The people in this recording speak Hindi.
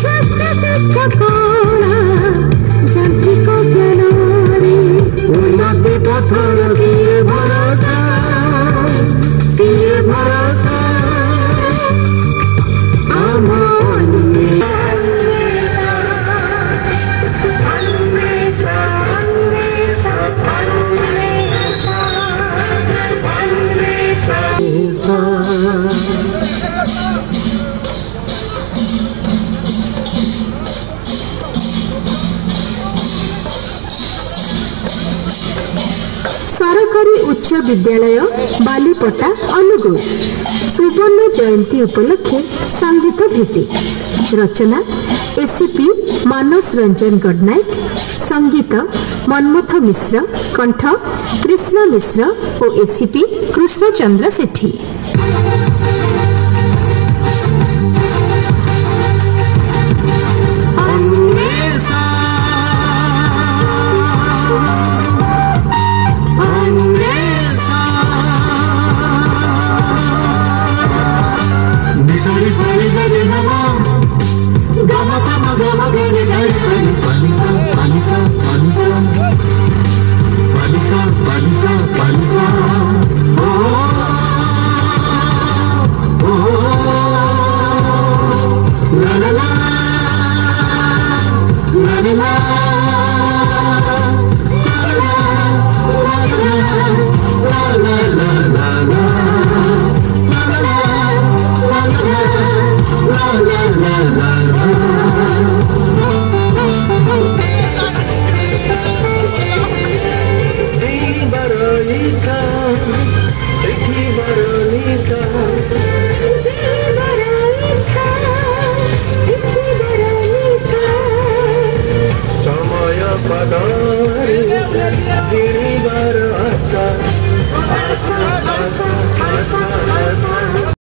शास्त्र शिक्षा कला जांत्रिक ज्ञान रे उन्नति पथर सिए भरोसा सरकारी उच्च विद्यालय बालीपटा अनुगुल सुवर्ण जयंती उपलक्षे संगीत भेटी रचना एसीपी मानस रंजन गडनायक संगीत मनमथ मिश्र कंठ कृष्ण मिश्र और एसीपी कृष्णचंद्र सेठी। समय